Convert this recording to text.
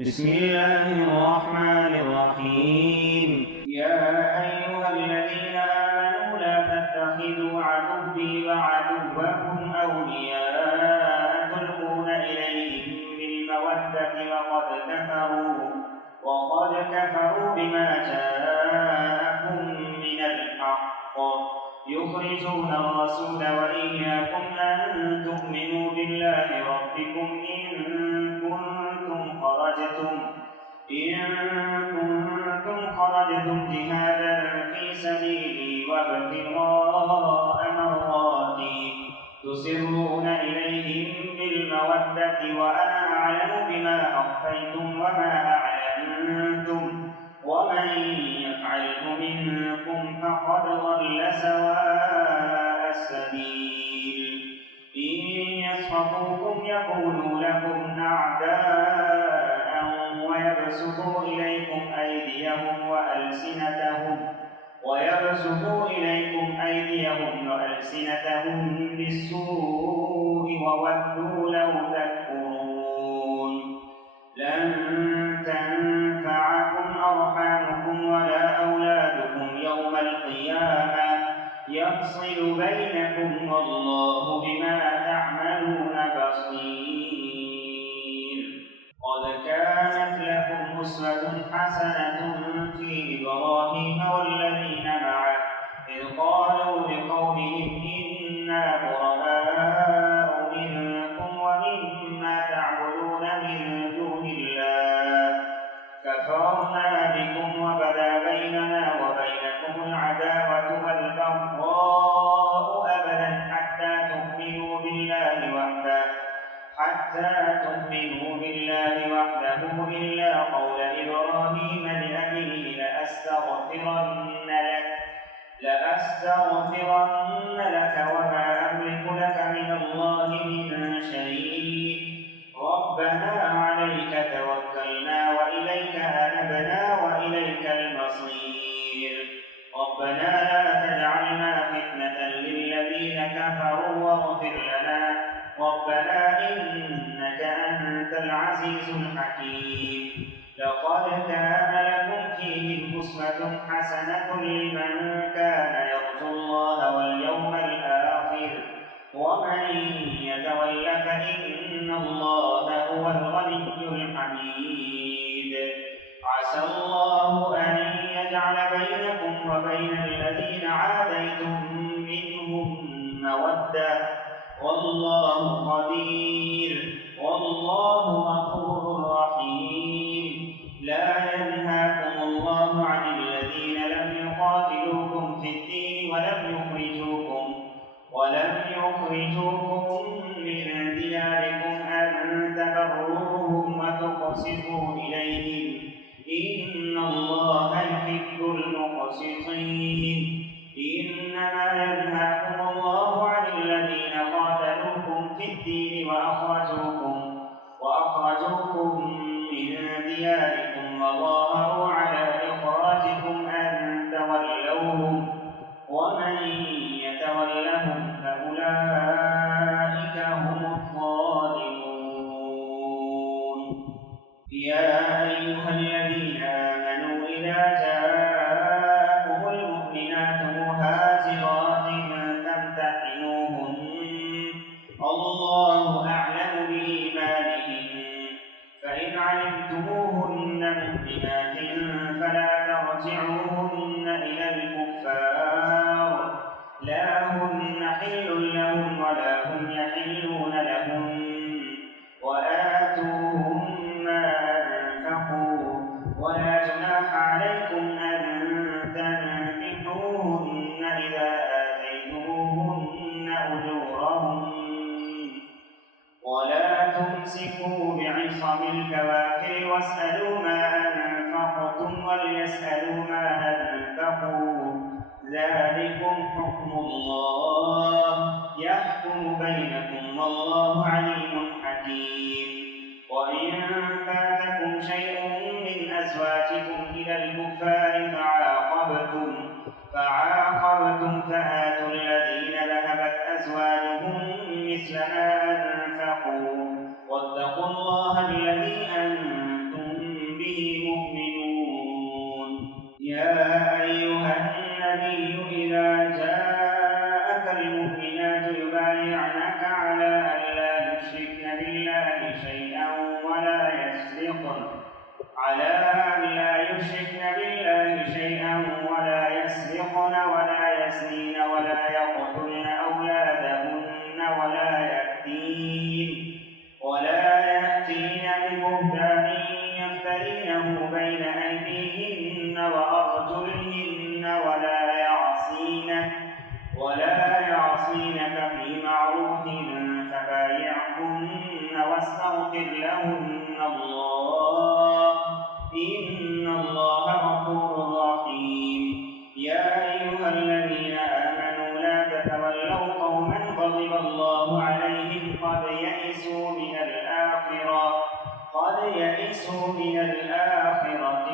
بسم الله الرحمن الرحيم. يا أيها الذين آمنوا لا تتخذوا عدوي وعدوكم أولياء تلقون إليهم بالمودة وقد كفروا بما جاءكم من الحق يخرجون الرسول وإياكم أن تؤمنوا بالله ربكم إن كنتم خرجتم جهادا في سبيلي وابتغاء مرضاتي تسرون إليهم بالمودة وأنا أعلم بما أخفيتم وما أعلنتم ومن يفعله منكم فقد ضل سواء السبيل. إن يصفوكم يكونوا لكم أعداء ويبسطوا إليكم أيديهم وألسنتهم بالسوء وودوا لو تكفرون. لن تنفعكم أرحامكم ولا أولادكم يوم القيامة يفصل بينكم والله بما تعملون بصير. قد كانت لكم أسوة حسنة في إبراهيم والذين معه إذ قالوا لقومهم إنا براء منكم ومما تعبدون من دون الله كفرنا بكم وبدا بيننا وبينكم العداوة والبغضاء أبدا حتى تؤمنوا بالله وحده إلا قول إبراهيم لأبيه لأستغفرن لك وما أملك لك من الله من شيء ربنا عليك توكلنا وإليك أنبنا وإليك المصير. ربنا لا تجعلنا فتنة للذين كفروا واغفر لنا ربنا إنك أنت العزيز الحكيم. لقد كان لكم فيهم أسوة حسنة لمن كان يرجو الله واليوم الآخر ومن يتول فإن الله هو الغني الحميد. عسى الله أن يجعل بينكم وبين الذين عاديتم منهم مودة والله قدير والله غفور رحيم. لا ينهاكم الله عن الذين لم يقاتلوكم في الدين ولم يخرجوكم من دياركم أن تبروهم وتقسطوا إليهم إن الله يحب المقسطين. إنما ينهاكم الله عن الذين قاتلوكم في الدين وأخرجوكم من دياركم وظاهروا على إخراجكم أن تولوهم ومن يتولهم فأولئك هم الظالمون. يا أيها الذين آمنوا إذا جاءكم المؤمنات مهاجرات فامتحنوهن الله أعلم بإيمانهن فإن علمتموهن مؤمنات فلا ترجعوهن إلى الكفار لا هن حل لهم ولا هم يحلون لهم وآتوهم ما أنفقوا ولا جناح عليكم أن تنكحوهن إذا آتيتموهن أجورهن ولا تمسكوا بعصم الكوافر واسألوا ما أنفقتم وليسألوا ما أنفقوا ذلكم حكم الله يحكم بينكم والله عليم حكيم. وإن فاتكم شيء من أزواجكم إلى الكفار فعاقبتم فآتوا الذين ذهبت أزواجهم مثل ما أنفقوا واتقوا الله الذي أنتم يشركن بالله شيئا ولا يسرقن ولا يزنين ولا يقتلن أولادهن ولا يأتين ببهتان يفترينه بين أيديهن وأرجلهن ولا يعصينك في معروف فبايعهن واستغفر لهن الله إن الله غفور رحيم. يا أيها الذين آمنوا لا تتولوا قوما غضب الله عليهم قد يئسوا من الآخرة